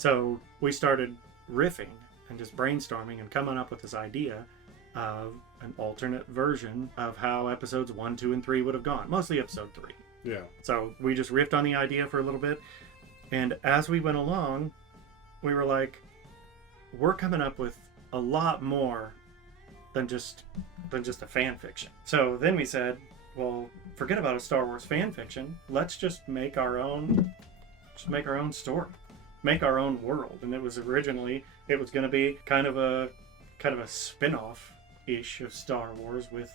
So we started riffing and just brainstorming and coming up with this idea of an alternate version of how episodes 1, 2, and 3 would have gone. Mostly episode 3. Yeah. So we just riffed on the idea for a little bit. And as we went along, we were like, we're coming up with a lot more than just a fan fiction. So then we said, well, forget about a Star Wars fan fiction. Let's just make our own story, make our own world. And it was going to be kind of a spin-off ish of Star Wars with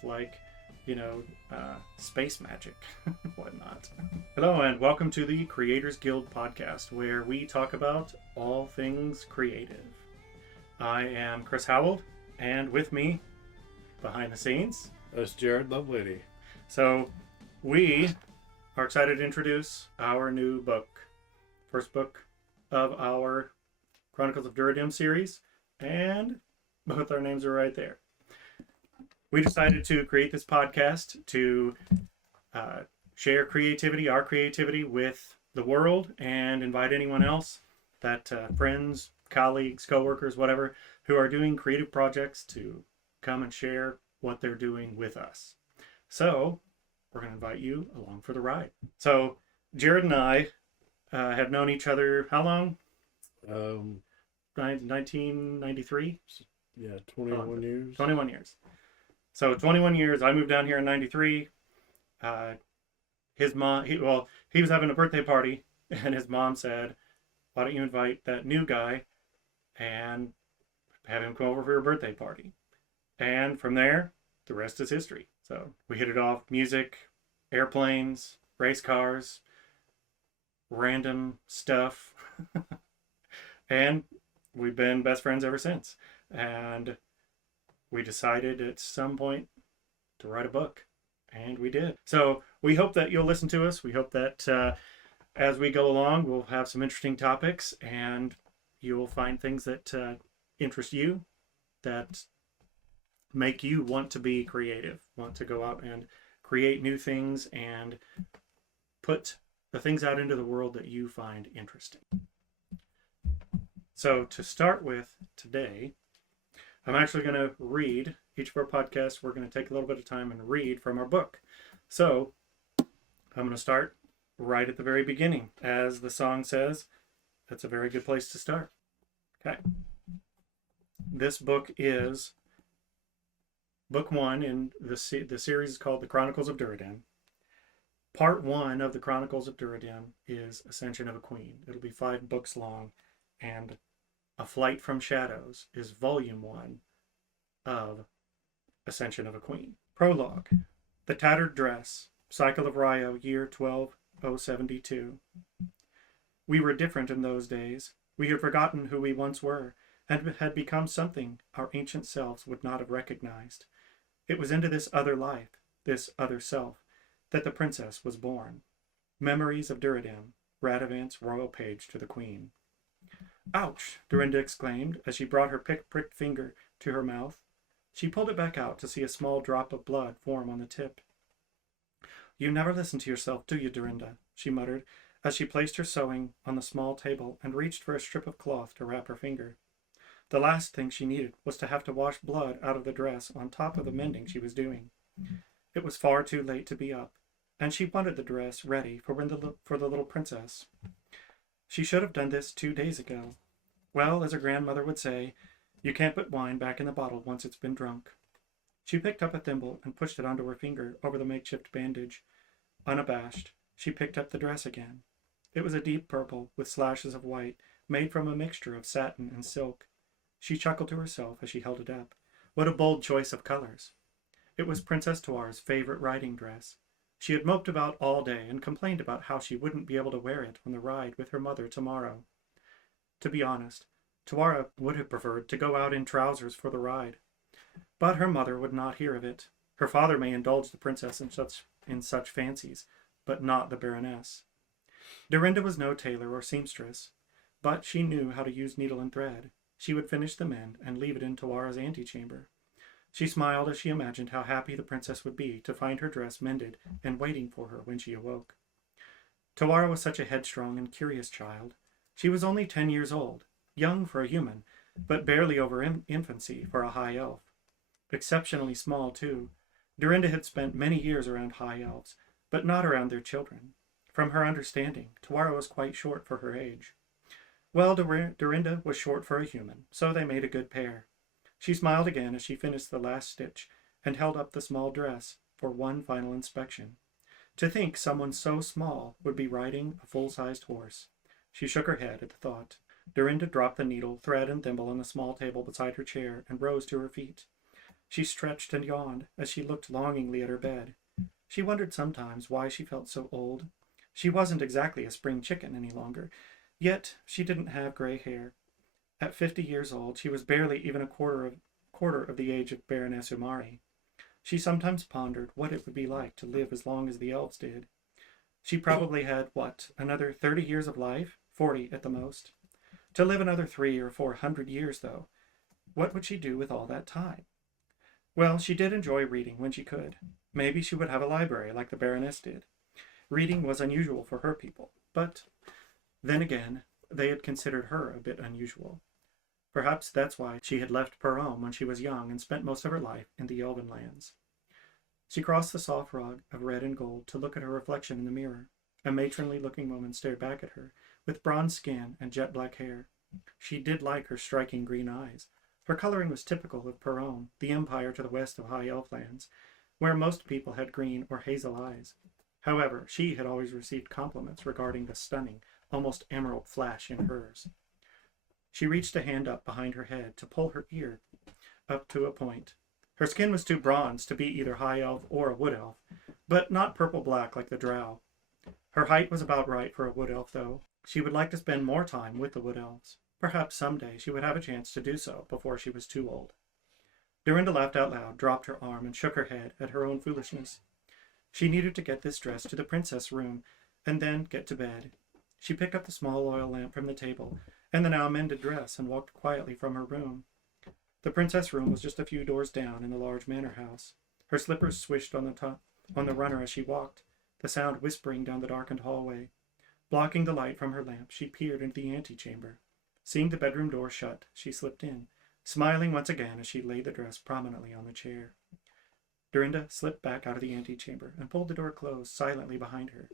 space magic and whatnot. Hello and welcome to the Creators Guild podcast, where we talk about all things creative. I am Chris Howald, and with me behind the scenes, That's Jared Lovelady. So we are excited to introduce our new book, first book of our Chronicles of Duridim series, and both our names are right there. We decided to create this podcast to share our creativity with the world, and invite anyone else that friends, colleagues, coworkers, whatever, who are doing creative projects to come and share what they're doing with us. So we're going to invite you along for the ride. So Jared and I have known each other how long? 1993? Yeah, 21 years. 21 years. So 21 years. I moved down here in 93. His mom, he was having a birthday party, and his mom said, why don't you invite that new guy and have him come over for your birthday party? And from there, the rest is history. So we hit it off: music, airplanes, race cars, random stuff. And we've been best friends ever since. And we decided at some point to write a book, and we did. So we hope that you'll listen to us. We hope that as we go along, we'll have some interesting topics, and you'll find things that interest you, that make you want to be creative, want to go out and create new things and put the things out into the world that you find interesting. So to start with today, I'm actually going to read each of our podcasts. We're going to take a little bit of time and read from our book. So I'm going to start right at the very beginning. As the song says, that's a very good place to start. Okay. This book is book 1 in the series is called The Chronicles of Duridim. Part 1 of The Chronicles of Duridim is Ascension of a Queen. It'll be 5 books long, and A Flight from Shadows is volume 1 of Ascension of a Queen. Prologue. The Tattered Dress. Cycle of Rio, year 12072. We were different in those days. We had forgotten who we once were, and had become something our ancient selves would not have recognized. It was into this other life, this other self, that the princess was born. Memories of Duridim, Radivant's royal page to the queen. Ouch! Dorinda exclaimed as she brought her pricked finger to her mouth. She pulled it back out to see a small drop of blood form on the tip. You never listen to yourself, do you, Dorinda? She muttered as she placed her sewing on the small table and reached for a strip of cloth to wrap her finger. The last thing she needed was to have to wash blood out of the dress on top of the mending she was doing. It was far too late to be up, and she wanted the dress ready for the little princess. She should have done this 2 days ago. Well, as her grandmother would say, you can't put wine back in the bottle once it's been drunk. She picked up a thimble and pushed it onto her finger over the makeshift bandage. Unabashed, she picked up the dress again. It was a deep purple with slashes of white, made from a mixture of satin and silk. She chuckled to herself as she held it up. What a bold choice of colors! It was Princess Tuar's favorite riding dress. She had moped about all day and complained about how she wouldn't be able to wear it on the ride with her mother tomorrow. To be honest, Tuara would have preferred to go out in trousers for the ride. But her mother would not hear of it. Her father may indulge the princess in such fancies, but not the Baroness. Dorinda was no tailor or seamstress, but she knew how to use needle and thread. She would finish the mend and leave it in Tuara's antechamber. She smiled as she imagined how happy the princess would be to find her dress mended and waiting for her when she awoke. Tuara was such a headstrong and curious child. She was only 10 years old, young for a human, but barely over infancy for a high elf. Exceptionally small, too. Dorinda had spent many years around high elves, but not around their children. From her understanding, Tuara was quite short for her age. Well, Dorinda was short for a human, so they made a good pair. She smiled again as she finished the last stitch and held up the small dress for one final inspection. To think someone so small would be riding a full-sized horse. She shook her head at the thought. Dorinda dropped the needle, thread, and thimble on the small table beside her chair and rose to her feet. She stretched and yawned as she looked longingly at her bed. She wondered sometimes why she felt so old. She wasn't exactly a spring chicken any longer, yet she didn't have gray hair. At 50 years old, she was barely even a quarter of the age of Baroness Umari. She sometimes pondered what it would be like to live as long as the elves did. She probably had, another 30 years of life? 40 at the most. To live another 300 or 400 years, though, what would she do with all that time? Well, she did enjoy reading when she could. Maybe she would have a library like the Baroness did. Reading was unusual for her people, but then again, they had considered her a bit unusual. Perhaps that's why she had left Perome when she was young and spent most of her life in the Elven lands. She crossed the soft rug of red and gold to look at her reflection in the mirror. A matronly-looking woman stared back at her, with bronze skin and jet-black hair. She did like her striking green eyes. Her coloring was typical of Perome, the empire to the west of High Elf lands, where most people had green or hazel eyes. However, she had always received compliments regarding the stunning, almost emerald flash in hers. She reached a hand up behind her head to pull her ear up to a point. Her skin was too bronze to be either high elf or a wood elf, but not purple-black like the drow. Her height was about right for a wood elf, though. She would like to spend more time with the wood elves. Perhaps someday she would have a chance to do so before she was too old. Dorinda laughed out loud, dropped her arm, and shook her head at her own foolishness. She needed to get this dress to the princess' room and then get to bed. She picked up the small oil lamp from the table and the now mended dress and walked quietly from her room. The princess' room was just a few doors down in the large manor house. Her slippers swished on the runner as she walked, the sound whispering down the darkened hallway. Blocking the light from her lamp, she peered into the antechamber. Seeing the bedroom door shut, she slipped in, smiling once again as she laid the dress prominently on the chair. Dorinda slipped back out of the antechamber and pulled the door closed silently behind her.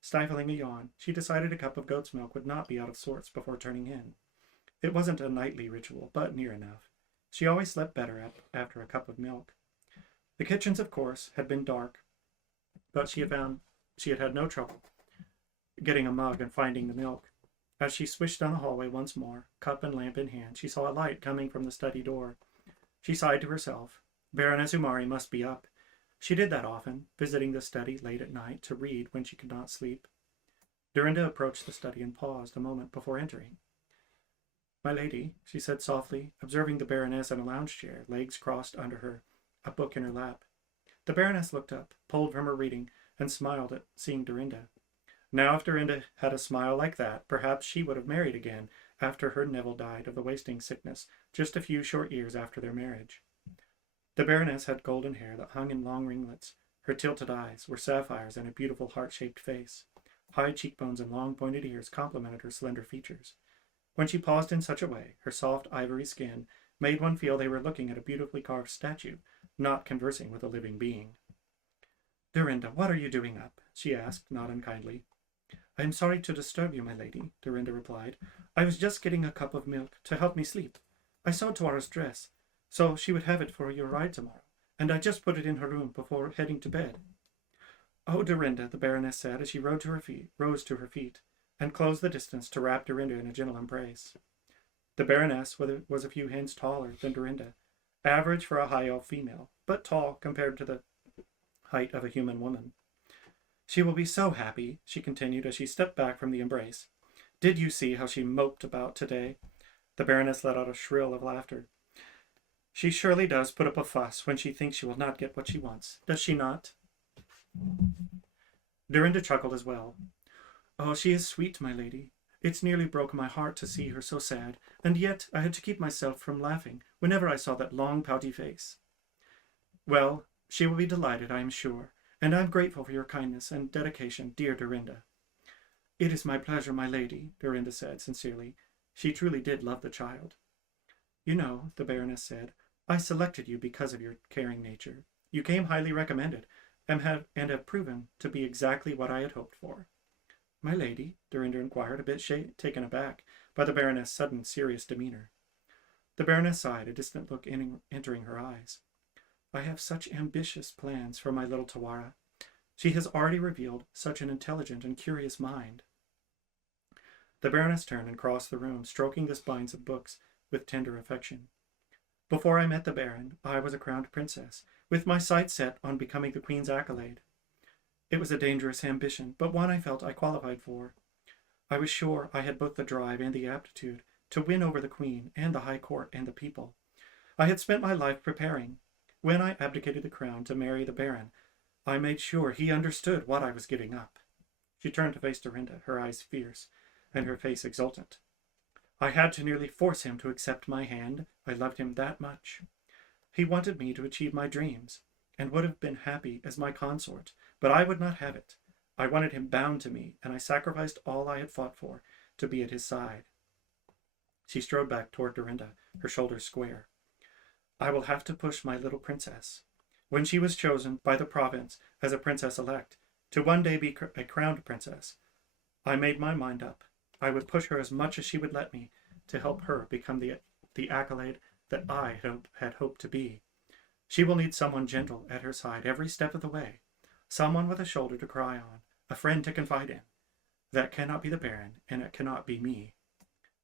Stifling a yawn, she decided a cup of goat's milk would not be out of sorts before turning in. It wasn't a nightly ritual, but near enough. She always slept better after a cup of milk. The kitchens, of course, had been dark, but she had had no trouble getting a mug and finding the milk. As she swished down the hallway once more, cup and lamp in hand, she saw a light coming from the study door. She sighed to herself. Baroness Umari must be up. She did that often, visiting the study late at night to read when she could not sleep. Dorinda approached the study and paused a moment before entering. "My lady," she said softly, observing the Baroness in a lounge chair, legs crossed under her, a book in her lap. The Baroness looked up, pulled from her reading, and smiled at seeing Dorinda. Now if Dorinda had a smile like that, perhaps she would have married again after her Neville died of the wasting sickness just a few short years after their marriage. The Baroness had golden hair that hung in long ringlets. Her tilted eyes were sapphires and a beautiful heart-shaped face. High cheekbones and long pointed ears complemented her slender features. When she paused in such a way, her soft ivory skin made one feel they were looking at a beautifully carved statue, not conversing with a living being. "Dorinda, what are you doing up?" she asked, not unkindly. "I am sorry to disturb you, my lady," Dorinda replied. "I was just getting a cup of milk to help me sleep. I saw Tuara's dress, so she would have it for your ride tomorrow, and I just put it in her room before heading to bed." "Oh, Dorinda," the Baroness said as she rose to her feet, and closed the distance to wrap Dorinda in a gentle embrace. The Baroness was a few hands taller than Dorinda, average for a high elf female, but tall compared to the height of a human woman. "She will be so happy," she continued as she stepped back from the embrace. "Did you see how she moped about today?" The Baroness let out a shrill of laughter. "She surely does put up a fuss when she thinks she will not get what she wants, does she not?" Dorinda chuckled as well. "Oh, she is sweet, my lady. It's nearly broke my heart to see her so sad, and yet I had to keep myself from laughing whenever I saw that long, pouty face." "Well, she will be delighted, I am sure, and I am grateful for your kindness and dedication, dear Dorinda." "It is my pleasure, my lady," Dorinda said sincerely. She truly did love the child. "You know," the Baroness said, "I selected you because of your caring nature. You came highly recommended, and have proven to be exactly what I had hoped for." "My lady?" Dorinda inquired, a bit taken aback by the Baroness' sudden serious demeanor. The Baroness sighed, a distant look entering her eyes. "I have such ambitious plans for my little Tawara. She has already revealed such an intelligent and curious mind." The Baroness turned and crossed the room, stroking the spines of books with tender affection. "Before I met the Baron, I was a crowned princess, with my sights set on becoming the Queen's accolade. It was a dangerous ambition, but one I felt I qualified for. I was sure I had both the drive and the aptitude to win over the Queen and the High Court and the people. I had spent my life preparing. When I abdicated the crown to marry the Baron, I made sure he understood what I was giving up." She turned to face Dorinda, her eyes fierce and her face exultant. "I had to nearly force him to accept my hand. I loved him that much. He wanted me to achieve my dreams, and would have been happy as my consort, but I would not have it. I wanted him bound to me, and I sacrificed all I had fought for to be at his side." She strode back toward Dorinda, her shoulders square. "I will have to push my little princess. When she was chosen by the province as a princess-elect, to one day be a crowned princess, I made my mind up. I would push her as much as she would let me to help her become the accolade that I had hoped to be. She will need someone gentle at her side every step of the way, someone with a shoulder to cry on, a friend to confide in. That cannot be the Baron, and it cannot be me."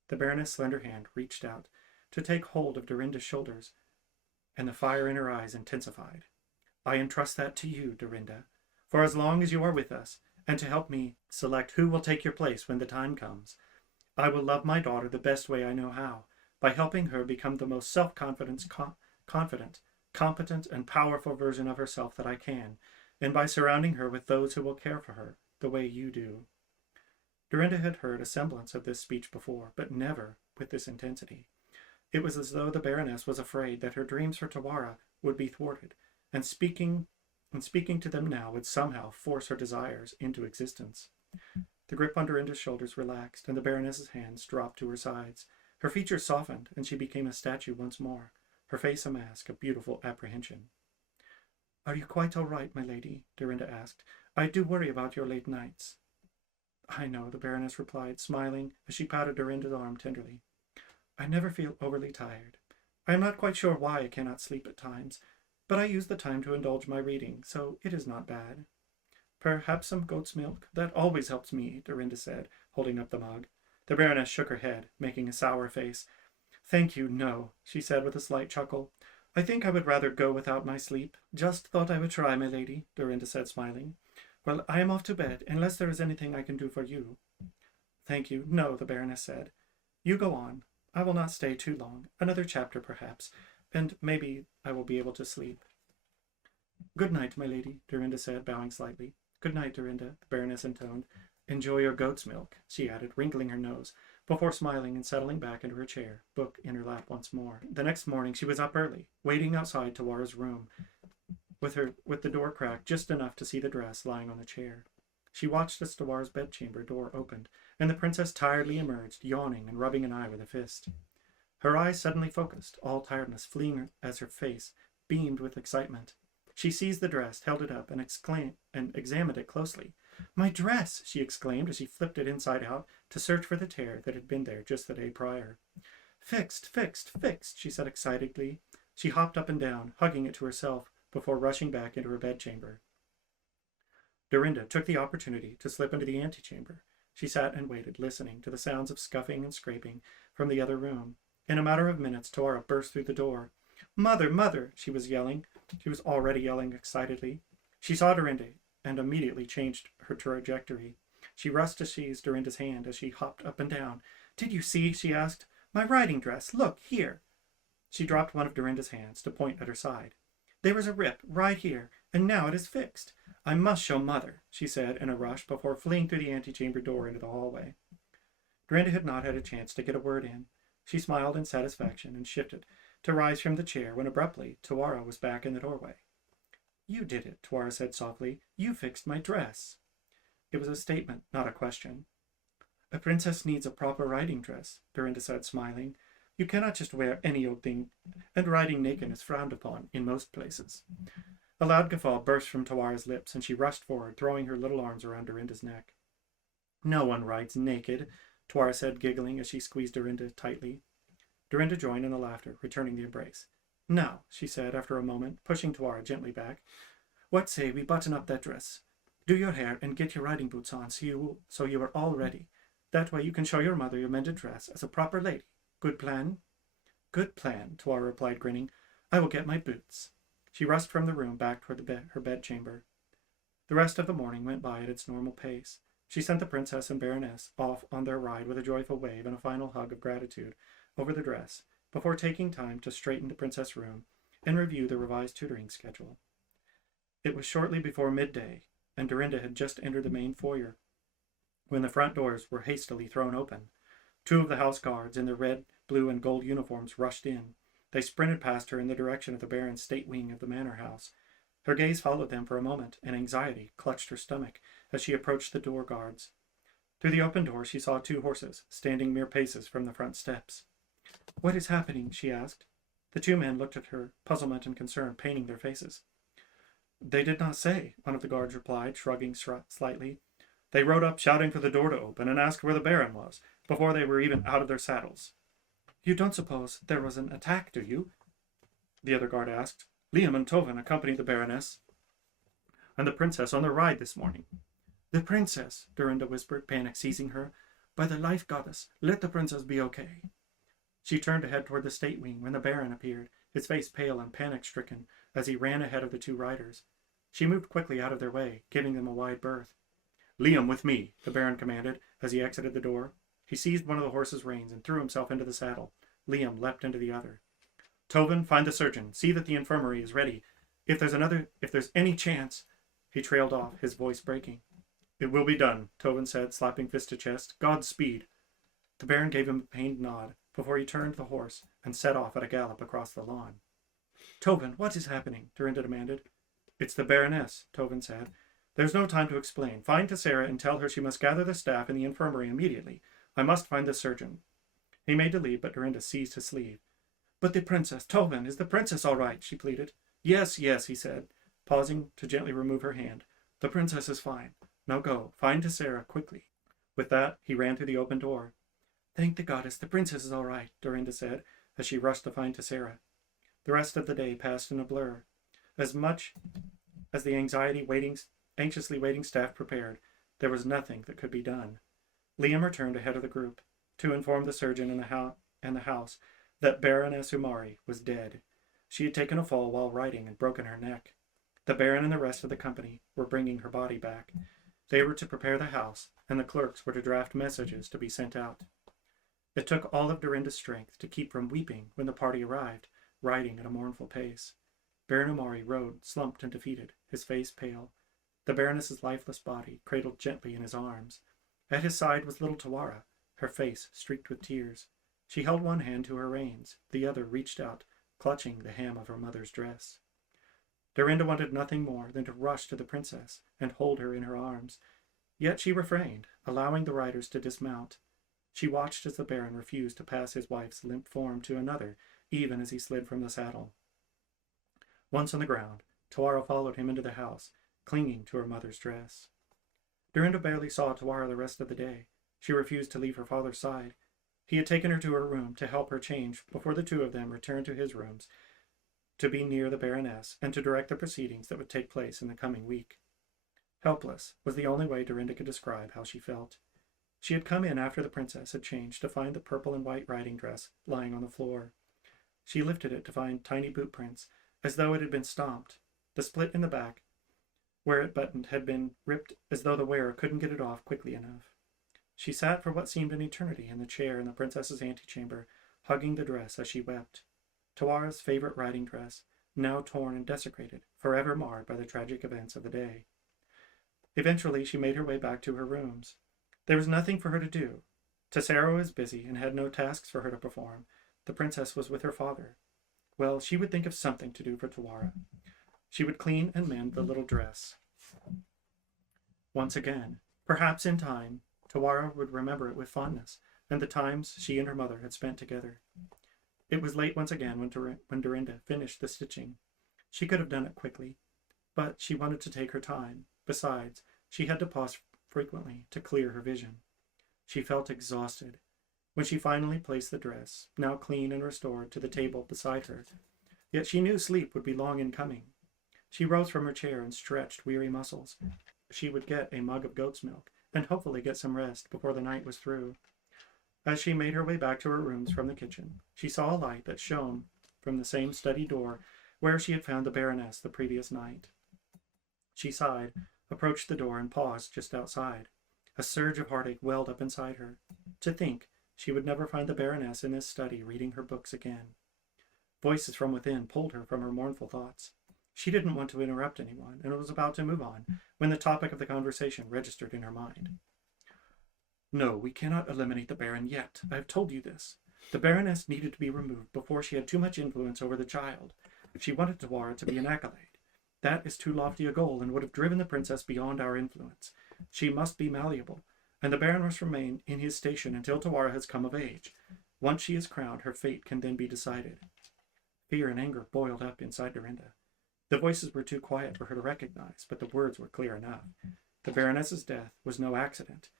The Baroness' slender hand reached out to take hold of Dorinda's shoulders, and the fire in her eyes intensified. "I entrust that to you, Dorinda, for as long as you are with us, and to help me select who will take your place when the time comes. I will love my daughter the best way I know how, by helping her become the most self-confident, confident, competent, and powerful version of herself that I can, and by surrounding her with those who will care for her the way you do." Dorinda had heard a semblance of this speech before, but never with this intensity. It was as though the Baroness was afraid that her dreams for Tawara would be thwarted, and speaking to them now would somehow force her desires into existence. The grip on Dorinda's shoulders relaxed, and the Baroness's hands dropped to her sides. Her features softened, and she became a statue once more, her face a mask of beautiful apprehension. "Are you quite all right, my lady?" Dorinda asked. "I do worry about your late nights." "I know," the Baroness replied, smiling as she patted Dorinda's arm tenderly. "I never feel overly tired. I am not quite sure why I cannot sleep at times, but I use the time to indulge my reading, so it is not bad." "Perhaps some goat's milk? That always helps me," Dorinda said, holding up the mug. The Baroness shook her head, making a sour face. "Thank you, no," she said with a slight chuckle. "I think I would rather go without my sleep." "Just thought I would try, my lady," Dorinda said, smiling. "Well, I am off to bed, unless there is anything I can do for you." "Thank you, no," the Baroness said. "You go on. I will not stay too long. Another chapter, perhaps, and maybe I will be able to sleep." "Good night, my lady," Dorinda said, bowing slightly. "Good night, Dorinda," the Baroness intoned. "Enjoy your goat's milk," she added, wrinkling her nose, before smiling and settling back into her chair, book in her lap once more. The next morning she was up early, waiting outside Tawara's room, with the door cracked just enough to see the dress lying on the chair. She watched as Tawara's bedchamber door opened, and the princess tiredly emerged, yawning and rubbing an eye with a fist. Her eyes suddenly focused, all tiredness fleeing as her face beamed with excitement. She seized the dress, held it up, and examined it closely. "My dress!" she exclaimed as she flipped it inside out to search for the tear that had been there just the day prior. "Fixed, fixed, fixed," she said excitedly. She hopped up and down, hugging it to herself, before rushing back into her bedchamber. Dorinda took the opportunity to slip into the antechamber. She sat and waited, listening to the sounds of scuffing and scraping from the other room. In a matter of minutes, Tawara burst through the door. "Mother, mother!" she was yelling. She was already yelling excitedly. She saw Dorinda and immediately changed her trajectory. She rushed to seize Dorinda's hand as she hopped up and down. "Did you see?" she asked. "My riding dress. Look, here." She dropped one of Dorinda's hands to point at her side. "There is a rip right here, and now it is fixed. I must show Mother," she said in a rush before fleeing through the antechamber door into the hallway. Dorinda had not had a chance to get a word in. She smiled in satisfaction and shifted to rise from the chair when abruptly Tawara was back in the doorway. "You did it," Tawara said softly. "You fixed my dress." It was a statement, not a question. A princess needs a proper riding dress, Dorinda said, smiling. You cannot just wear any old thing, and riding naked is frowned upon in most places. A loud guffaw burst from Tawara's lips, and she rushed forward, throwing her little arms around Dorinda's neck. No one rides naked, Tawara said, giggling as she squeezed Dorinda tightly. Dorinda joined in the laughter, returning the embrace. Now, she said after a moment, pushing Tawara gently back, what say we button up that dress? Do your hair and get your riding boots on so you are all ready. That way you can show your mother your mended dress as a proper lady. Good plan? Good plan, Tawara replied, grinning. I will get my boots. She rushed from the room back toward her bedchamber. The rest of the morning went by at its normal pace. She sent the princess and baroness off on their ride with a joyful wave and a final hug of gratitude over the dress, before taking time to straighten the princess' room and review the revised tutoring schedule. It was shortly before midday, and Dorinda had just entered the main foyer, when the front doors were hastily thrown open. Two of the house guards in their red, blue, and gold uniforms rushed in. They sprinted past her in the direction of the baron's state wing of the manor house. Her gaze followed them for a moment, and anxiety clutched her stomach as she approached the door guards. Through the open door she saw two horses, standing mere paces from the front steps. What is happening? She asked. The two men looked at her, puzzlement and concern painting their faces. They did not say, one of the guards replied, shrugging slightly. They rode up shouting for the door to open and asked where the baron was, before they were even out of their saddles. You don't suppose there was an attack, do you? The other guard asked. Liam and Tovin accompanied the baroness and the princess on their ride this morning. The princess, Dorinda whispered, panic seizing her. By the life goddess, let the princess be okay. She turned to head toward the state wing when the baron appeared, his face pale and panic-stricken, as he ran ahead of the two riders. She moved quickly out of their way, giving them a wide berth. Liam with me, the baron commanded, as he exited the door. He seized one of the horse's reins and threw himself into the saddle. Liam leapt into the other. Tovin, find the surgeon. See that the infirmary is ready. If there's any chance... He trailed off, his voice breaking. It will be done, Tovin said, slapping fist to chest. Godspeed. The baron gave him a pained nod before he turned the horse and set off at a gallop across the lawn. Tovin, what is happening? Dorinda demanded. It's the baroness, Tovin said. There's no time to explain. Find Tessera and tell her she must gather the staff in the infirmary immediately. I must find the surgeon. He made to leave, but Dorinda seized his sleeve. But the princess, Tovin, is the princess all right? She pleaded. Yes, yes, he said, pausing to gently remove her hand. The princess is fine. Now go, find Tessera quickly. With that, he ran through the open door. Thank the goddess, the princess is all right, Dorinda said, as she rushed to find Tessera. The rest of the day passed in a blur. As much as the anxiously waiting staff prepared, there was nothing that could be done. Liam returned ahead of the group to inform the surgeon and the house that Baroness Umari was dead. She had taken a fall while riding and broken her neck. The baron and the rest of the company were bringing her body back. They were to prepare the house, and the clerks were to draft messages to be sent out. It took all of Dorinda's strength to keep from weeping when the party arrived, riding at a mournful pace. Baron Umari rode, slumped and defeated, his face pale. The baroness's lifeless body cradled gently in his arms. At his side was little Tawara, her face streaked with tears. She held one hand to her reins, the other reached out, clutching the hem of her mother's dress. Dorinda wanted nothing more than to rush to the princess and hold her in her arms. Yet she refrained, allowing the riders to dismount. She watched as the baron refused to pass his wife's limp form to another, even as he slid from the saddle. Once on the ground, Tawara followed him into the house, clinging to her mother's dress. Dorinda barely saw Tawara the rest of the day. She refused to leave her father's side. He had taken her to her room to help her change before the two of them returned to his rooms, to be near the baroness and to direct the proceedings that would take place in the coming week. Helpless was the only way Dorinda could describe how she felt. She had come in after the princess had changed to find the purple and white riding dress lying on the floor. She lifted it to find tiny boot prints, as though it had been stomped. The split in the back, where it buttoned, had been ripped as though the wearer couldn't get it off quickly enough. She sat for what seemed an eternity in the chair in the princess's antechamber, hugging the dress as she wept. Tawara's favorite riding dress, now torn and desecrated, forever marred by the tragic events of the day. Eventually she made her way back to her rooms. There was nothing for her to do. Tessera was busy and had no tasks for her to perform. The princess was with her father. Well, she would think of something to do for Tawara. She would clean and mend the little dress. Once again, perhaps in time, Tawara would remember it with fondness, and the times she and her mother had spent together. It was late once again when Dorinda finished the stitching. She could have done it quickly, but she wanted to take her time. Besides, she had to pause frequently to clear her vision. She felt exhausted. When she finally placed the dress, now clean and restored, to the table beside her, yet she knew sleep would be long in coming. She rose from her chair and stretched weary muscles. She would get a mug of goat's milk, and hopefully get some rest before the night was through. As she made her way back to her rooms from the kitchen, she saw a light that shone from the same study door where she had found the Baroness the previous night. She sighed, approached the door, and paused just outside. A surge of heartache welled up inside her. To think she would never find the Baroness in this study reading her books again. Voices from within pulled her from her mournful thoughts. She didn't want to interrupt anyone, and was about to move on when the topic of the conversation registered in her mind. No, we cannot eliminate the Baron yet. I have told you this. The Baroness needed to be removed before she had too much influence over the child. She wanted Tawara to be an acolyte. That is too lofty a goal, and would have driven the princess beyond our influence. She must be malleable, and the Baron must remain in his station until Tawara has come of age. Once she is crowned, her fate can then be decided. Fear and anger boiled up inside Dorinda. The voices were too quiet for her to recognize, but the words were clear enough. The Baroness's death was no accident,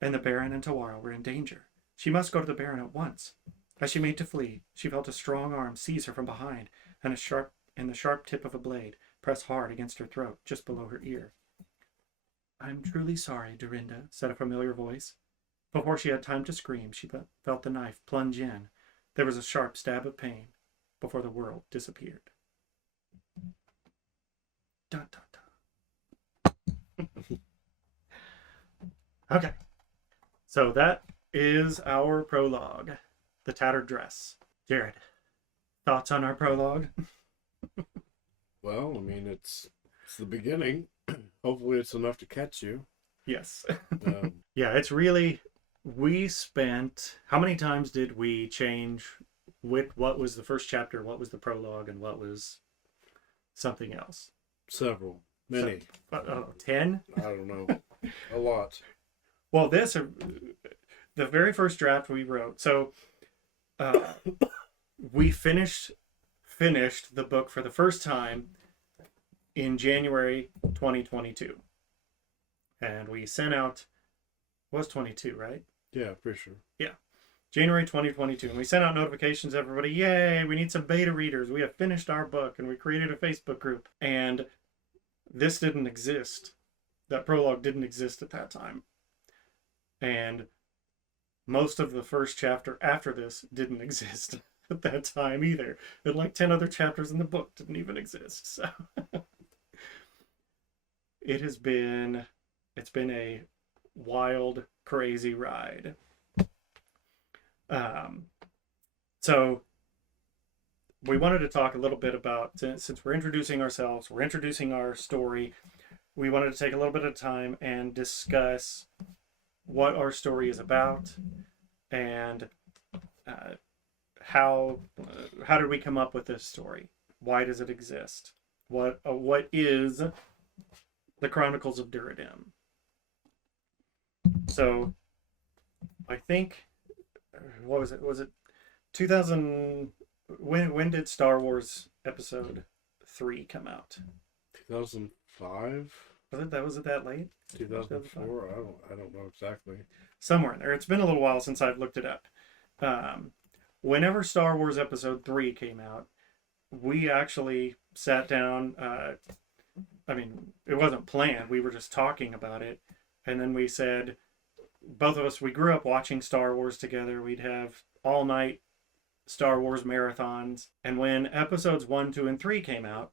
and the Baron and Tawara were in danger. She must go to the Baron at once. As she made to flee, she felt a strong arm seize her from behind, and the sharp tip of a blade press hard against her throat, just below her ear. I'm truly sorry, Dorinda, said a familiar voice. Before she had time to scream, she felt the knife plunge in. There was a sharp stab of pain before the world disappeared. Dun, dun, dun. Okay. So that is our prologue, The Tattered Dress. Jared, thoughts on our prologue? Well, I mean, it's the beginning. Hopefully it's enough to catch you. Yes. Yeah, it's really, how many times did we change what was the first chapter, what was the prologue, and what was something else? Several. Many. 10? I don't know. A lot. Well, the very first draft we wrote, so we finished the book for the first time in January 2022. And we sent out, it was 22, right? Yeah, for sure. Yeah. January 2022. And we sent out notifications to everybody, yay, we need some beta readers. We have finished our book. And we created a Facebook group. And this didn't exist. That prologue didn't exist at that time. And most of the first chapter after this didn't exist at that time either. And like 10 other chapters in the book didn't even exist. So it's been a wild, crazy ride. So we wanted to talk a little bit about, since we're introducing ourselves, we're introducing our story, we wanted to take a little bit of time and discuss what our story is about and how did we come up with this story? Why does it exist? What is the Chronicles of Duradim? So I think, what was it? Was it 2000? When did Star Wars Episode 3 come out? 2005? Was it that late? 2004? I don't know exactly. Somewhere in there. It's been a little while since I've looked it up. Whenever Star Wars Episode 3 came out, we actually sat down. I mean, it wasn't planned. We were just talking about it. And then we said, both of us, we grew up watching Star Wars together. We'd have all night Star Wars marathons. And when episodes 1, 2, and 3 came out,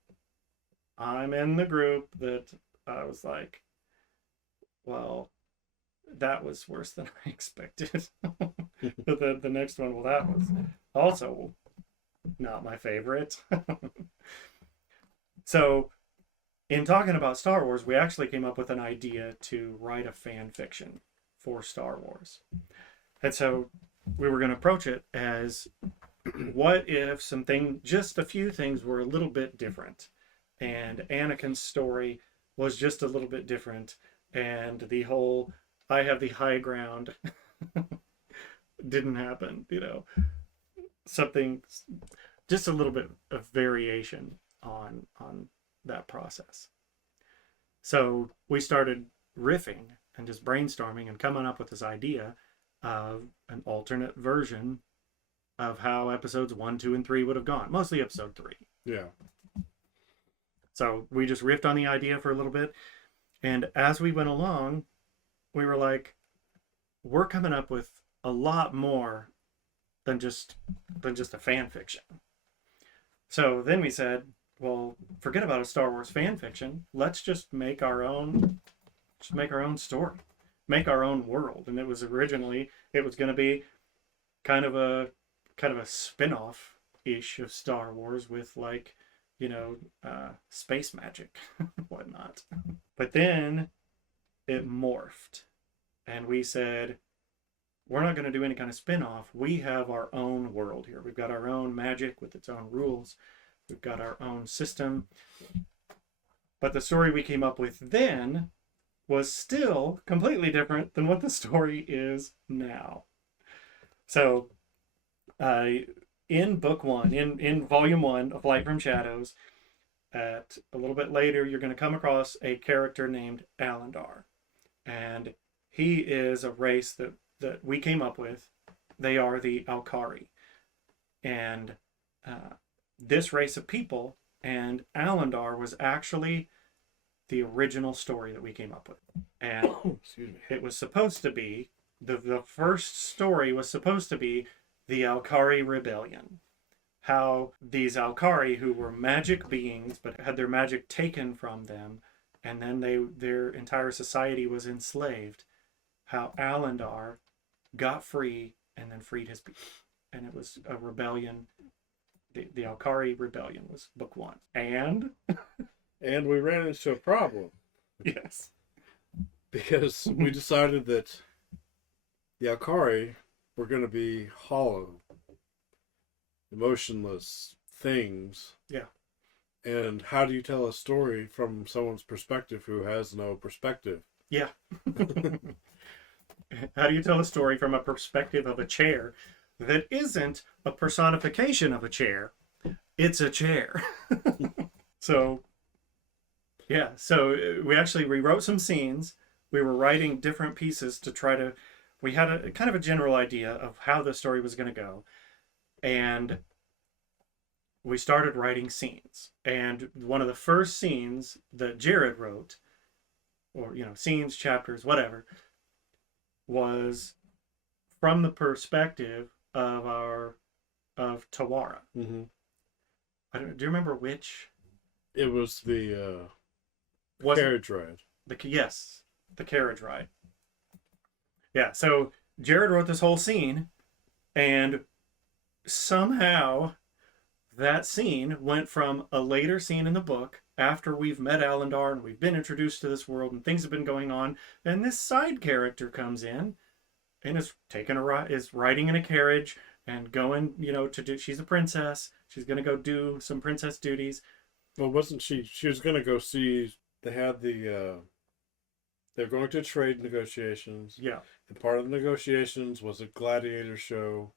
I'm in the group that I was like, well, that was worse than I expected. But the next one, well, that was also not my favorite. So in talking about Star Wars, we actually came up with an idea to write a fan fiction for Star Wars. And so we were going to approach it as, what if just a few things were a little bit different, and Anakin's story was just a little bit different, and the whole I have the high ground. Didn't happen, something, just a little bit of variation on that process. So we started riffing and just brainstorming and coming up with this idea of an alternate version of how episodes 1, 2, and 3 would have gone. Mostly episode 3. Yeah. So we just riffed on the idea for a little bit. And as we went along, we were like, we're coming up with a lot more than just a fan fiction. So then we said, well, forget about a Star Wars fan fiction. Let's just make our own story, make our own world. And it was going to be kind of a spin-off ish of Star Wars with space magic, whatnot. But then it morphed, and we said, we're not going to do any kind of spin-off. We have our own world here. We've got our own magic with its own rules. We've got our own system. But the story we came up with then was still completely different than what the story is now. So, in book 1, in volume 1 of Light from Shadows, at a little bit later, you're going to come across a character named Alandar. And he is a race that we came up with. They are the Alkari. And this race of people, and Alandar was actually the original story that we came up with. And it was supposed to be, the first story was supposed to be the Alkari Rebellion. How these Alkari, who were magic beings, but had their magic taken from them, and then their entire society was enslaved, how Alandar got free and then freed his people. And it was a rebellion. The Alkari Rebellion was book 1. And we ran into a problem. Yes. Because we decided that the Alkari were going to be hollow, emotionless things. Yeah. And how do you tell a story from someone's perspective who has no perspective? Yeah. How do you tell a story from a perspective of a chair that isn't a personification of a chair? It's a chair. So we actually rewrote some scenes. We were writing different pieces to try to, we had a kind of a general idea of how the story was going to go. And we started writing scenes. And one of the first scenes that Jared wrote, or, scenes, chapters, whatever, was from the perspective of Tawara. Mm-hmm. Do you remember which? It was the carriage ride. Yes, the carriage ride. Yeah, so Jared wrote this whole scene, and somehow that scene went from a later scene in the book, after we've met Alandar and we've been introduced to this world and things have been going on, and this side character comes in and is riding in a carriage and going, she's a princess. She's going to go do some princess duties. Well, wasn't she? She was going to go see, they had they're going to trade negotiations. Yeah. And part of the negotiations was a gladiator show.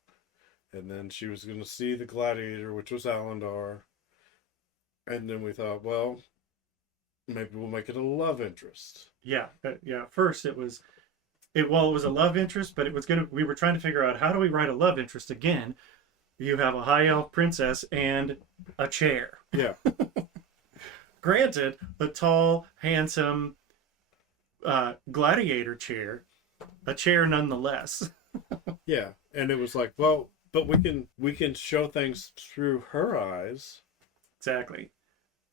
And then she was going to see the gladiator, which was Alandar. And then we thought, well, maybe we'll make it a love interest. Yeah. First it was a love interest, but we were trying to figure out, how do we write a love interest again? You have a high elf princess and a chair. Yeah. Granted, a tall, handsome gladiator chair, a chair nonetheless. Yeah. And it was like, well, but we can show things through her eyes. Exactly.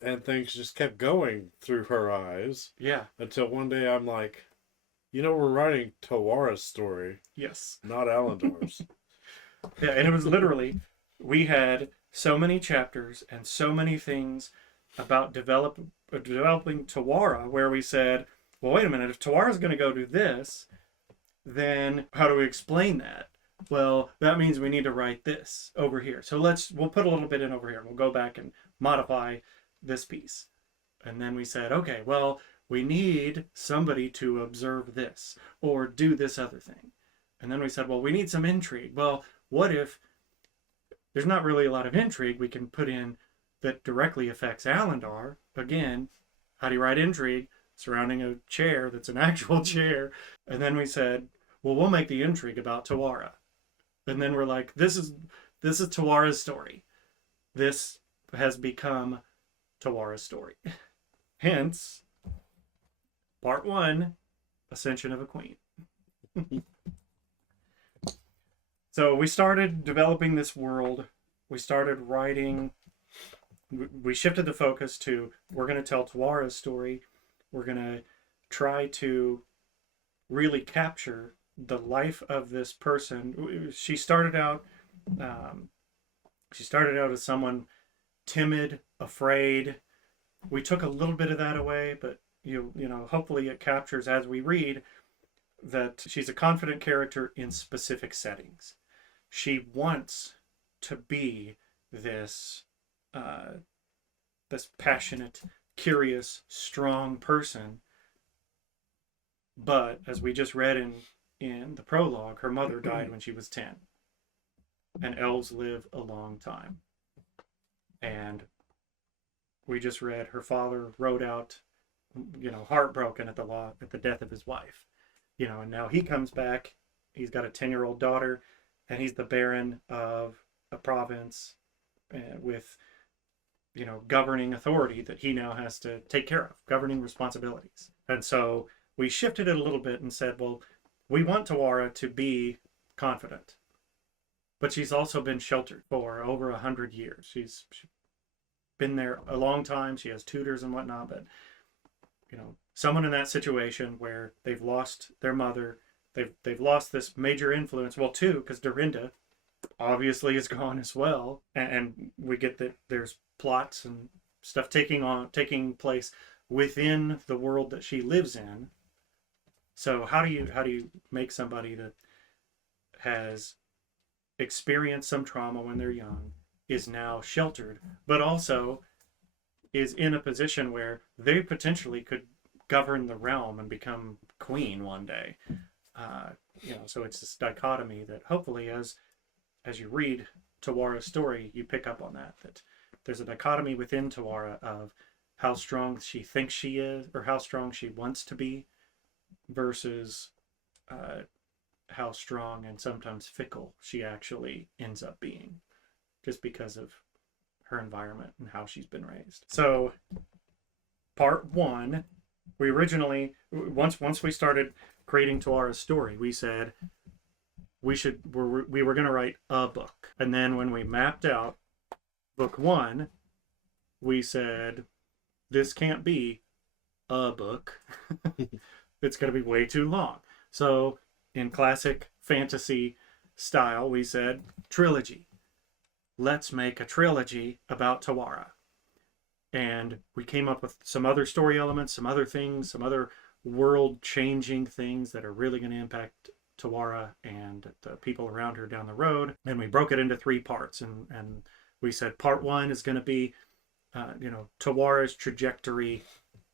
And things just kept going through her eyes. Yeah. Until one day I'm like, we're writing Tawara's story. Yes. Not Alandar's. Yeah, and it was literally, we had so many chapters and so many things about developing Tawara, where we said, well, wait a minute, if Tawara's going to go do this, then how do we explain that? Well, that means we need to write this over here. So we'll put a little bit in over here. We'll go back and modify this piece. And then we said, okay, well, we need somebody to observe this or do this other thing. And then we said, well, we need some intrigue. Well, what if there's not really a lot of intrigue we can put in that directly affects Alandar? Again, how do you write intrigue surrounding a chair that's an actual chair? And then we said, well, we'll make the intrigue about Tawara. And then we're like, this is Tawara's story. This has become Tawara's story. Hence, part 1, Ascension of a Queen. So we started developing this world. We started writing. We shifted the focus to, we're going to tell Tawara's story. We're going to try to really capture the life of this person. She started out as someone timid, afraid. We took a little bit of that away, but you know, hopefully it captures as we read that she's a confident character in specific settings. She wants to be this this passionate, curious, strong person. But as we just read in the prologue, her mother died when she was 10. And elves live a long time. And we just read her father wrote out, you know, heartbroken at the death of his wife. You know, and now he comes back. He's got a 10-year-old daughter, and he's the baron of a province with, you know, governing authority that he now has to take care of, governing responsibilities. And so we shifted it a little bit and said, well, we want Tawara to be confident, but she's also been sheltered for over 100 years. She's been there a long time. She has tutors and whatnot, but, you know, someone in that situation where they've lost their mother, they've lost this major influence. Well, too, because Dorinda obviously is gone as well, and we get that there's plots and stuff taking place within the world that she lives in. So how do you make somebody that has experienced some trauma when they're young, is now sheltered, but also is in a position where they potentially could govern the realm and become queen one day? You know, so it's this dichotomy that hopefully as you read Tawara's story, you pick up on that there's a dichotomy within Tawara of how strong she thinks she is, or how strong she wants to be, versus how strong and sometimes fickle she actually ends up being, just because of her environment and how she's been raised. So part 1, we originally, once we started creating Tawara's story, we said we were going to write a book. And then when we mapped out book 1, we said, this can't be a book. It's going to be way too long. So in classic fantasy style, we said trilogy. Let's make a trilogy about Tawara. And we came up with some other story elements, some other things, some other world-changing things that are really going to impact Tawara and the people around her down the road. And we broke it into 3 parts. And we said part 1 is going to be, you know, Tawara's trajectory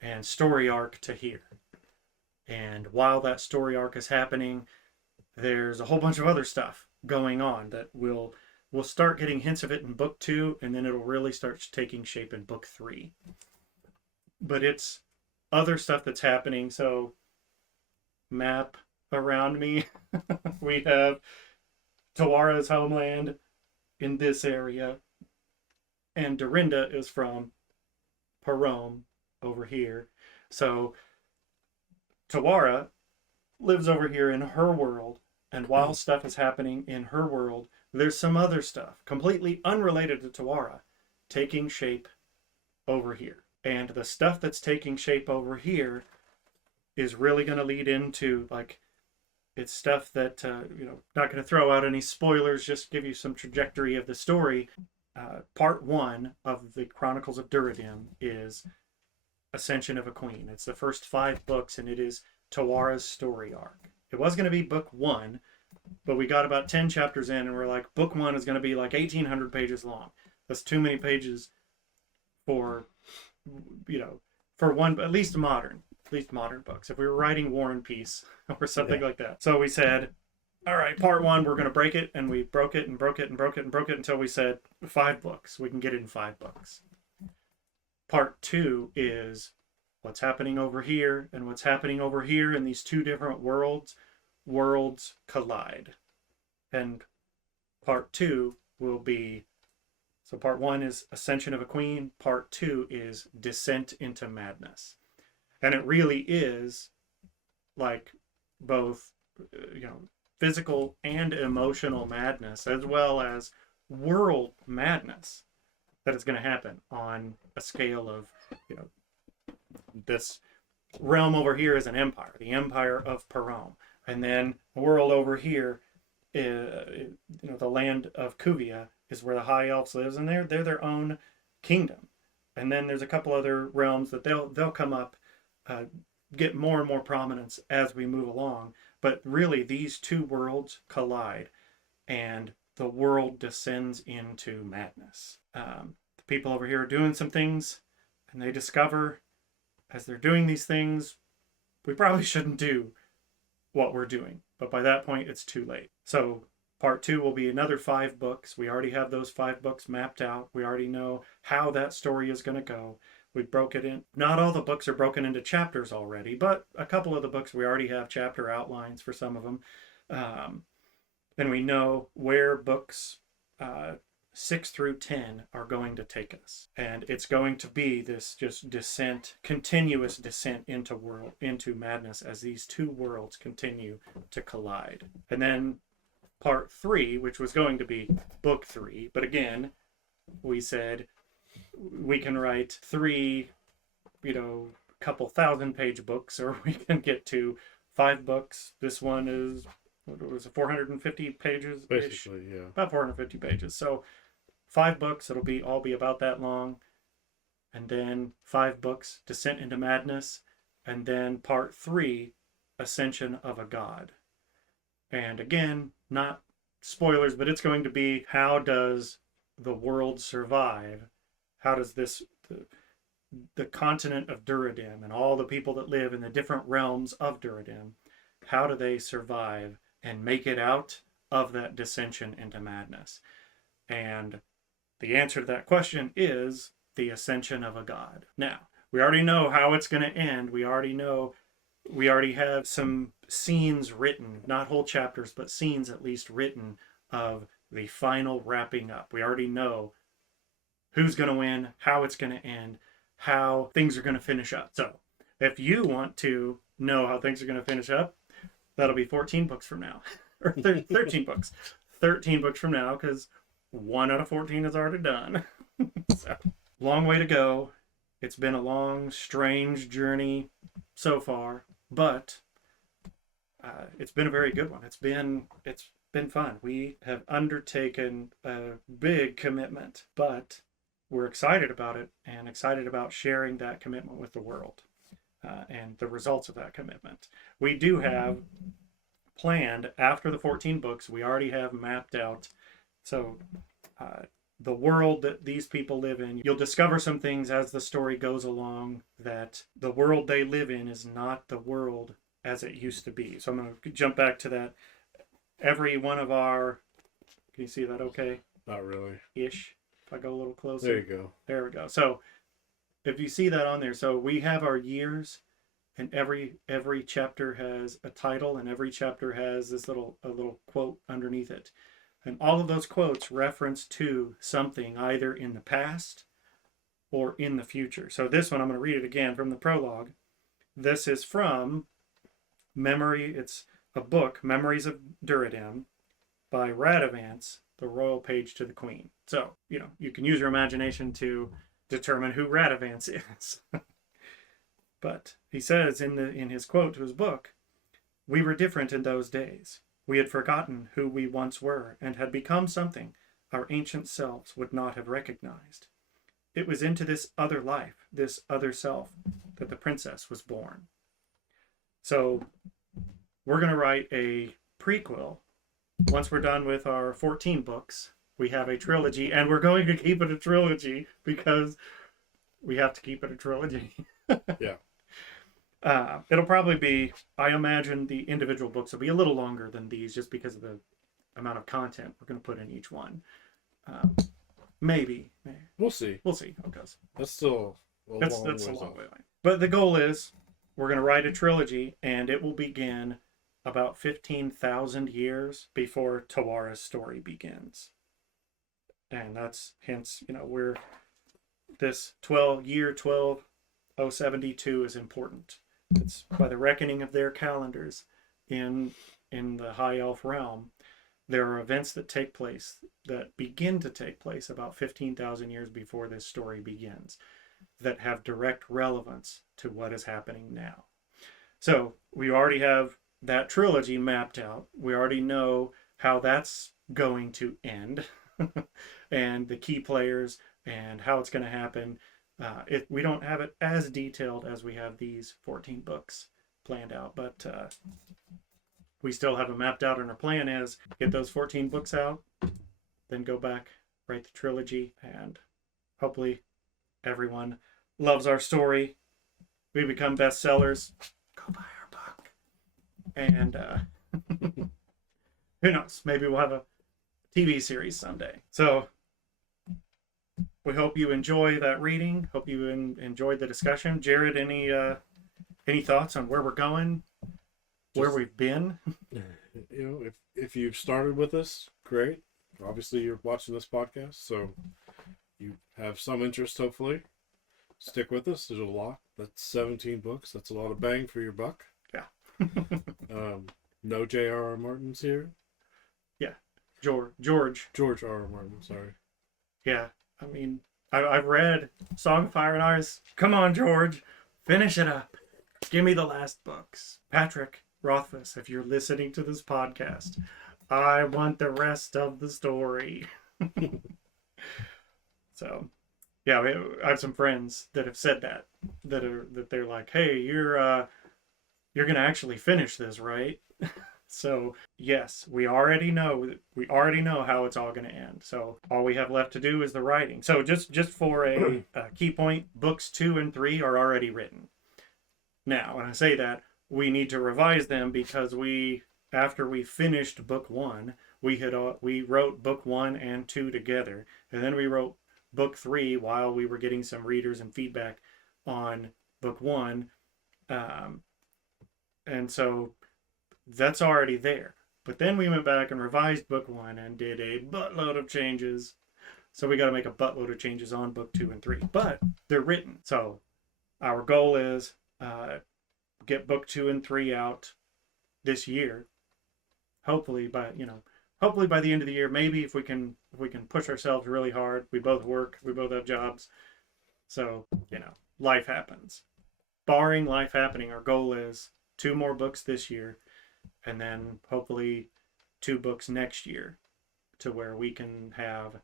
and story arc to here. And while that story arc is happening, there's a whole bunch of other stuff going on that we'll start getting hints of it in book 2, and then it'll really start taking shape in book 3. But it's other stuff that's happening. So map around me, we have Tawara's homeland in this area, and Dorinda is from Parome over here. So Tawara lives over here in her world, and while stuff is happening in her world, there's some other stuff completely unrelated to Tawara taking shape over here. And the stuff that's taking shape over here is really going to lead into, like, it's stuff that, you know, not going to throw out any spoilers, just give you some trajectory of the story. Part 1 of the Chronicles of Duradim is Ascension of a Queen. It's the first 5 books, and it is Tawara's story arc. It was going to be book 1, but we got about 10 chapters in, and we're like, book 1 is going to be like 1,800 pages long. That's too many pages for, you know, for one, at least modern. least modern books. If we were writing War and Peace or something Yeah. like that. So we said, all right, part one, we're going to break it. And we broke it and broke it and broke it and broke it until we said 5 books. We can get it in 5 books. Part two is what's happening over here and what's happening over here in these 2 different worlds. Worlds collide. And part 2 will be, so part 1 is Ascension of a Queen. Part 2 is Descent into Madness. And it really is like both, physical and emotional madness, as well as world madness that is going to happen on a scale of, this realm over here is an empire, the empire of Parom. And then the world over here, the land of Kuvia is where the High Elves lives, and they're their own kingdom. And then there's a couple other realms that they'll come up, get more and more prominence as we move along. But really, these 2 worlds collide, and the world descends into madness. The people over here are doing some things, and they discover, as they're doing these things, we probably shouldn't do what we're doing. But by that point, it's too late. So part 2 will be another 5 books. We already have those 5 books mapped out. We already know how that story is going to go. We broke it in. Not all the books are broken into chapters already, but a couple of the books we already have chapter outlines for some of them. And we know where books 6 through 10 are going to take us. And it's going to be this just descent, continuous descent into madness as these 2 worlds continue to collide. And then part 3, which was going to be book 3, but again, we said we can write 3, couple 1,000-page books, or we can get to 5 books. This one is, what was it, 450 pages? Basically, yeah. About 450 pages. So 5 books, it'll all be about that long. And then 5 books, Descent into Madness. And then part 3, Ascension of a God. And again, not spoilers, but it's going to be, how does the world survive? How does the continent of Duradim and all the people that live in the different realms of Duradim, how do they survive and make it out of that dissension into madness? And the answer to that question is the ascension of a god. Now, we already know how it's going to end. We already have some scenes written, not whole chapters, but scenes at least written of the final wrapping up. We already know who's going to win, how it's going to end, how things are going to finish up. So if you want to know how things are going to finish up, that'll be 14 books from now, or 13 books. 13 books from now, because 1 out of 14 is already done. So, long way to go. It's been a long, strange journey so far, but it's been a very good one. It's been fun. We have undertaken a big commitment, but we're excited about it and excited about sharing that commitment with the world and the results of that commitment. We do have planned, after the 14 books, we already have mapped out. So the world that these people live in, you'll discover some things as the story goes along, that the world they live in is not the world as it used to be. So I'm going to jump back to that. Every one of our, can you see that okay? Not really. Ish. If I go a little closer. There you go. There we go. So if you see that on there, so we have our years, and every chapter has a title, and every chapter has this a little quote underneath it. And all of those quotes reference to something either in the past or in the future. So this one, I'm going to read it again from the prologue. This is from it's a book, Memories of Duradim, by Radavance, the Royal Page to the Queen. So, you can use your imagination to determine who Radavance is. But he says in his quote to his book, "We were different in those days. We had forgotten who we once were and had become something our ancient selves would not have recognized. It was into this other life, this other self, that the princess was born." So we're going to write a prequel. Once we're done with our 14 books, we have a trilogy, and we're going to keep it a trilogy because we have to keep it a trilogy. Yeah. It'll probably be, I imagine the individual books will be a little longer than these just because of the amount of content we're going to put in each one. Um, maybe. We'll see. We'll see how it goes. That's still That's a long way away. But the goal is we're going to write a trilogy, and it will begin about 15,000 years before Tawara's story begins. And that's hence, we're this 12072 is important. It's by the reckoning of their calendars in the high elf realm. There are events that begin to take place about 15,000 years before this story begins that have direct relevance to what is happening now. So we already have that trilogy mapped out. We already know how that's going to end and the key players and how it's going to happen. We don't have it as detailed as we have these 14 books planned out, but we still have it mapped out, and our plan is get those 14 books out, then go back, write the trilogy, and hopefully everyone loves our story. We become bestsellers. Go buy our book. And who knows? Maybe we'll have a TV series someday. So we hope you enjoy that reading. Hope you enjoyed the discussion. Jared, any thoughts on where we're going? Where we've been? If you've started with us, great. Obviously, you're watching this podcast, so you have some interest, hopefully. Stick with us. There's a lot. That's 17 books. That's a lot of bang for your buck. Yeah. No J.R.R. Martin's here. Yeah. George R.R. Martin, sorry. Yeah. I mean, I've read Song of Fire and Ice. Come on, George. Finish it up. Give me the last books. Patrick Rothfuss, if you're listening to this podcast, I want the rest of the story. So, yeah, I have some friends that have said that they're like, hey, you're gonna actually finish this, right? So yes, we already know how it's all gonna end. So all we have left to do is the writing. So just for a key point, books 2 and 3 are already written. Now, when I say that, we need to revise them because after we finished book 1, we wrote book 1 and 2 together, and then we wrote book 3 while we were getting some readers and feedback on book 1, and so that's already there. But then we went back and revised book 1 and did a buttload of changes. So we got to make a buttload of changes on book 2 and 3, but they're written. So our goal is get book 2 and 3 out this year. Hopefully by the end of the year. Maybe if we can push ourselves really hard. We both work. We both have jobs. So life happens. Barring life happening, our goal is 2 more books this year, and then hopefully 2 books next year, to where we can have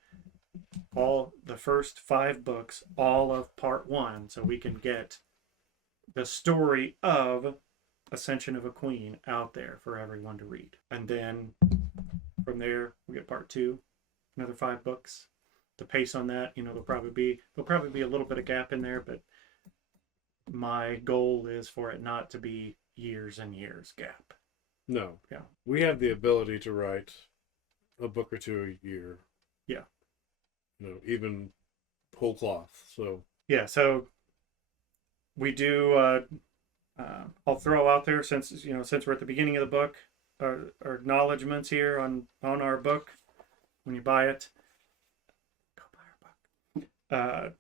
all the first 5 books, all of part 1, so we can get the story of Ascension of a Queen out there for everyone to read. And then from there we get part 2, another 5 books. The pace on that, there'll probably be a little bit of gap in there, but my goal is for it not to be years and years gap. No. Yeah. We have the ability to write a book or 2 a year. Yeah. Even whole cloth. So yeah, so we do I'll throw out there, since we're at the beginning of the book, our acknowledgments here on our book. When you buy it, go buy our book.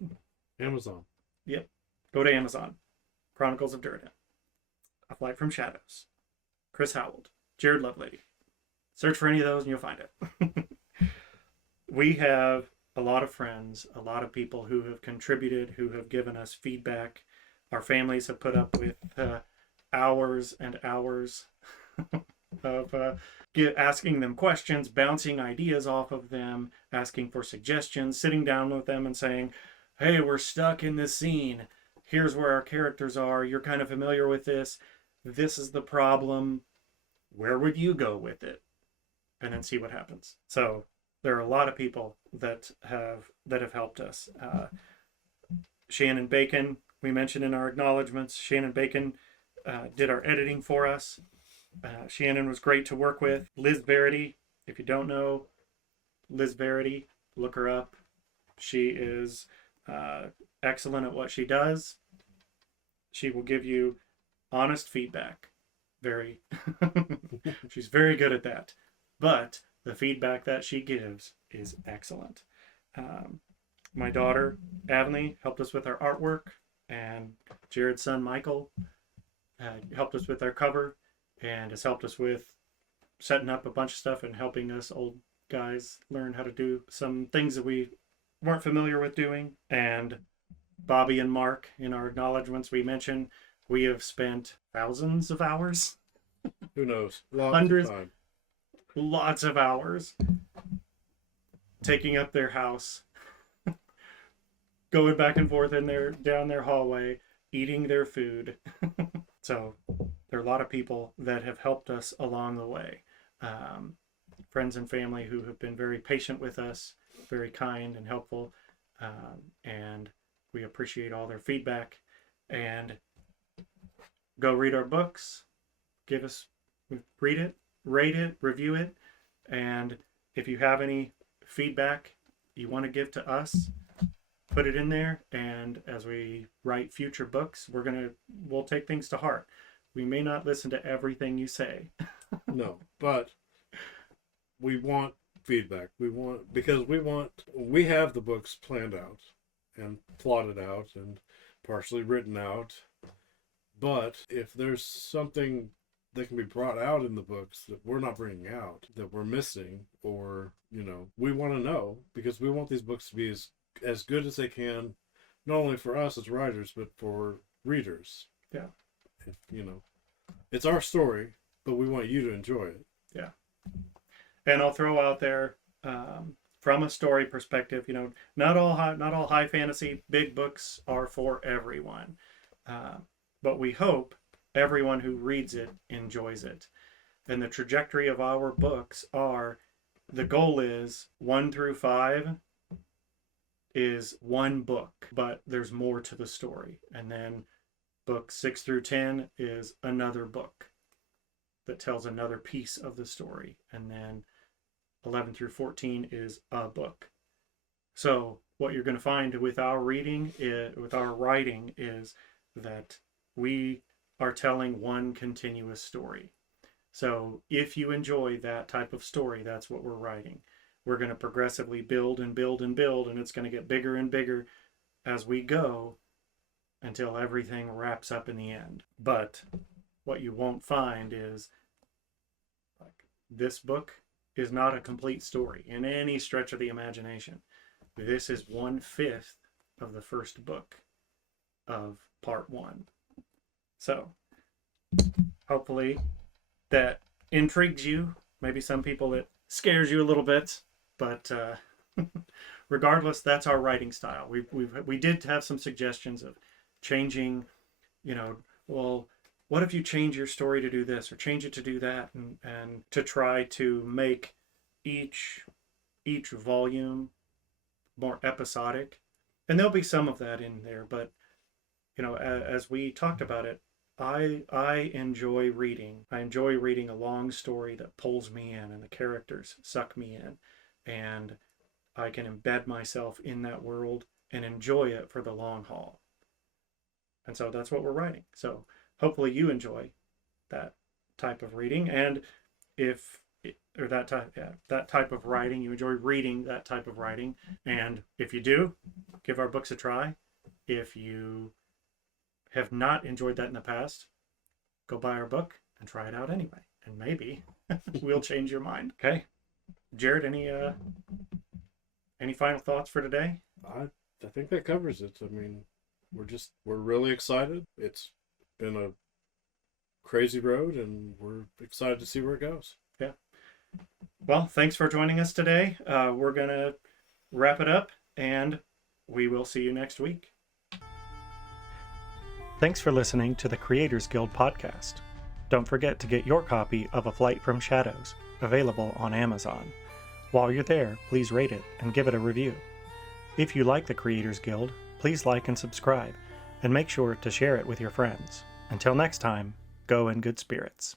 Amazon. Yep. Go to Amazon. Chronicles of Durden. A Flight from Shadows. Chris Howald. Jared Lovelady. Search for any of those and you'll find it. We have a lot of friends, a lot of people who have contributed, who have given us feedback. Our families have put up with hours and hours of asking them questions, bouncing ideas off of them, asking for suggestions, sitting down with them and saying, hey, we're stuck in this scene. Here's where our characters are. You're kind of familiar with this. This is the problem. Where would you go with it? And then see what happens. So there are a lot of people that have helped us. Shannon Bacon, we mentioned in our acknowledgments. Shannon Bacon did our editing for us. Shannon was great to work with. Liz Verity, if you don't know Liz Verity, look her up. She is excellent at what she does. She will give you honest feedback. She's very good at that. But the feedback that she gives is excellent. My daughter, Avonlea, helped us with our artwork, and Jared's son, Michael, helped us with our cover, and has helped us with setting up a bunch of stuff and helping us old guys learn how to do some things that we weren't familiar with doing. And Bobby and Mark, in our acknowledgments, we mentioned we have spent thousands of hours. Who knows? Hundreds. Of time. Lots of hours taking up their house, going back and forth down their hallway, eating their food. So there are a lot of people that have helped us along the way. Friends and family who have been very patient with us, very kind and helpful. And we appreciate all their feedback. And go read our books. Read it, rate it, review it. And if you have any feedback you want to give to us, put it in there. And as we write future books, we'll take things to heart. We may not listen to everything you say. No, but we want feedback. We have the books planned out and plotted out and partially written out. But if there's something that can be brought out in the books that we're not bringing out, that we're missing, or, we want to know, because we want these books to be as good as they can, not only for us as writers, but for readers. Yeah. It's our story, but we want you to enjoy it. Yeah. And I'll throw out there, from a story perspective, not all high fantasy big books are for everyone. But we hope everyone who reads it enjoys it. And the trajectory of our books the goal is 1 through 5 is one book, but there's more to the story. And then books 6 through 10 is another book that tells another piece of the story. And then 11 through 14 is a book. So what you're going to find with our writing is that we are telling one continuous story. So if you enjoy that type of story, that's what we're writing. We're going to progressively build and build and build, and it's going to get bigger and bigger as we go until everything wraps up in the end. But what you won't find is, this book is not a complete story in any stretch of the imagination. This is 1/5 of the first book of part 1. So hopefully that intrigues you. Maybe some people it scares you a little bit, but regardless, that's our writing style. We did have some suggestions of changing, well, what if you change your story to do this or change it to do that, and to try to make each volume more episodic. And there'll be some of that in there, but as we talked about it, I enjoy reading. I enjoy reading a long story that pulls me in and the characters suck me in, and I can embed myself in that world and enjoy it for the long haul. And so that's what we're writing. So hopefully you enjoy that type of reading, and that type of writing, you enjoy reading that type of writing. And if you do, give our books a try. If you have not enjoyed that in the past, go buy our book and try it out anyway, and maybe we'll change your mind. Okay, Jared, any final thoughts for today? I think that covers it. I mean, we're really excited. It's been a crazy road, and we're excited to see where it goes. Yeah. Well, thanks for joining us today. We're gonna wrap it up, and we will see you next week. Thanks for listening to the Creators Guild podcast. Don't forget to get your copy of A Flight from Shadows, available on Amazon. While you're there, please rate it and give it a review. If you like the Creators Guild, please like and subscribe, and make sure to share it with your friends. Until next time, go in good spirits.